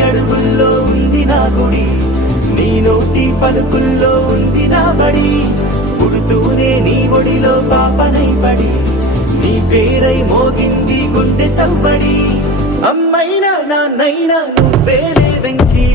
అడుగుల్లో ఉంది నా గుడి, నీ నోటి పలుకుల్లో ఉంది నా బడి. పుడుతూనే నీ ఒడిలో పాపనై పడి, నీ పేరై మోగింది గుండె సవ్వడి. అమ్మైనా నాన్నైనా నువ్వేలే వెంకి.